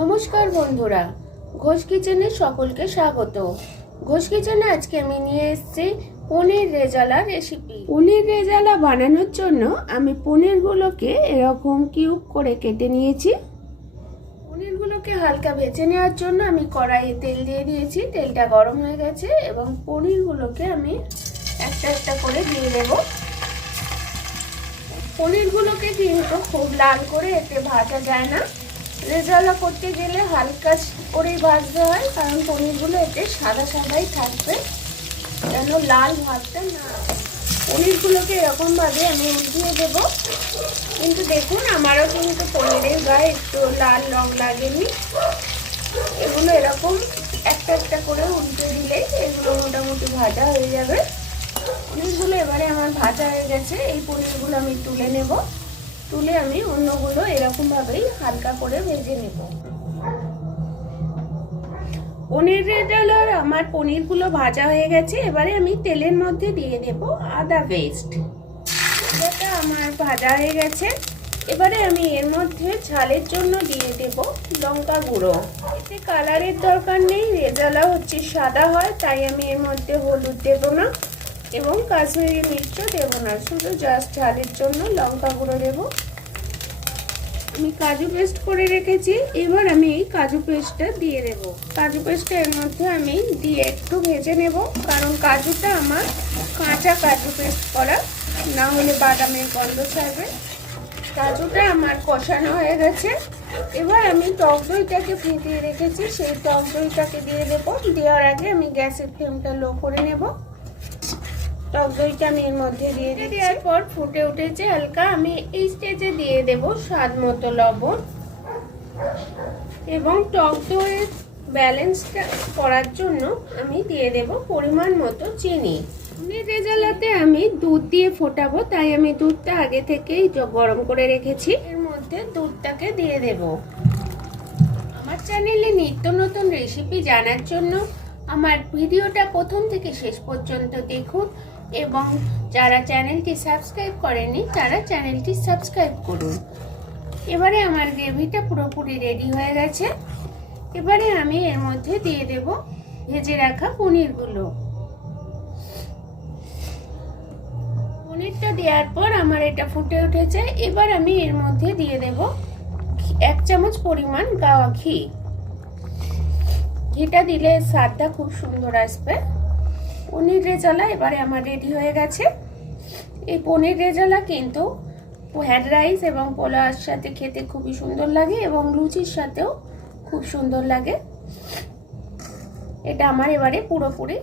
নমস্কার বন্ধুরা ঘোষ কিচেনে সকলকে স্বাগত। ঘোষ কিচেনে আজকে আমি নিয়ে এসেছি পনির রেজালা রেসিপি পনির রেজালা বানানোর জন্য আমি পনিরগুলোকে এরকম কিউব করে কেটে নিয়েছি। পনিরগুলোকে হালকা ভেজে নেওয়ার জন্য আমি কড়াইয়ে তেল দিয়ে দিয়েছি তেলটা গরম হয়ে গেছে এবং পনিরগুলোকে আমি একটা একটা করে দিয়ে দেবো। পনিরগুলোকে কিন্তু খুব লাল করে এতে ভাজা যায় না। রেজালা করতে গেলে হালকা করেই ভাজতে হয়, কারণ পনিরগুলো এতে সাদা সাদাই থাকবে। যেন লাল ভাজতে না? পনিরগুলোকে এরকমভাবে আমি উল্টিয়ে দেব। কিন্তু দেখুন, আমারও কিন্তু পনিরের গায়ে একটু লাল রং লাগেনি। এগুলো এরকম একটা একটা করে উল্টে দিলেই এগুলো মোটামুটি ভাজা হয়ে যাবে। পনিরগুলো এবারে আমার ভাজা হয়ে গেছে, এই পনিরগুলো আমি তুলে নেব। তুলে আমি অন্যগুলো এরকমভাবেই হালকা করে ভেজে নেব। পনির রেজালার আমার পনিরগুলো ভাজা হয়ে গেছে, এবারে আমি তেলের মধ্যে দিয়ে দেব আদা পেস্ট এটা আমার ভাজা হয়ে গেছে, এবারে আমি এর মধ্যে ঝালের জন্য দিয়ে দেব লঙ্কা গুঁড়ো। এতে কালারের দরকার নেই রেজালা হচ্ছে সাদা হয়, তাই আমি এর মধ্যে হলুদ দেব না এবং কাশ্মীরি মির্চও দেবো না, শুধু জাস্ট ঝালের জন্য লঙ্কা গুঁড়ো দেবো। আমি কাজু পেস্ট করে রেখেছি, এবার আমি এই কাজু পেস্টটা দিয়ে দেব। কাজু পেস্টটা এর মধ্যে আমি দিয়ে একটু ভেজে নেব, কারণ কাজুটা আমার কাঁচা কাজু পেস্ট করা, না হলে বাদামের গন্ধ ছাড়বে। কাজুটা আমার কষানো হয়ে গেছে। এবার আমি টক দইটাকে ফেটিয়ে রেখেছি, সেই টক দইটাকে দিয়ে দেবো। দেওয়ার আগে আমি গ্যাসের ফ্লেমটা লো করে নেব। টক দইটা আমি এর মধ্যে দিয়ে দেওয়ার পর ফুটে উঠেছে হালকা। আমি এই স্টেজে দিয়ে দেব স্বাদ মতো লবণ। এবং টক দইয়ের ব্যালেন্সটা করার জন্য আমি দিয়ে দেব পরিমাণ মতো চিনি। রেজালাতে আমি দুধ দিয়ে ফোটাবো তাই আমি দুধটা আগে থেকেই গরম করে রেখেছি। এর মধ্যে দুধটাকে দিয়ে দেব। আমার চ্যানেলে নিত্য নতুন রেসিপি জানার জন্য আমার ভিডিওটা প্রথম থেকে শেষ পর্যন্ত দেখুন। এবং যারা চ্যানেলটি সাবস্ক্রাইব করেনি, তারা চ্যানেলটি সাবস্ক্রাইব করুন। এবারে আমার গ্রেভিটা পুরোপুরি রেডি হয়ে গেছে। এবারে আমি এর মধ্যে দিয়ে দেব ভেজে রাখা পনিরগুলো। পনিরটা দেওয়ার পর আমার এটা ফুটে উঠেছে। এবার আমি এর মধ্যে দিয়ে দেব এক চামচ পরিমাণ গাওয়া ঘি। ঘিটা দিলে স্বাদটা খুব সুন্দর আসবে। পনির রেজালা এবারে আমার রেডি হয়ে গেছে। এই পনির রেজালা কিন্তু হ্যাড রাইস এবং পোলার সাথে খেতে খুবই সুন্দর লাগে এবং লুচির সাথেও খুব সুন্দর লাগে। এটা আমার এবারে পুরোপুরি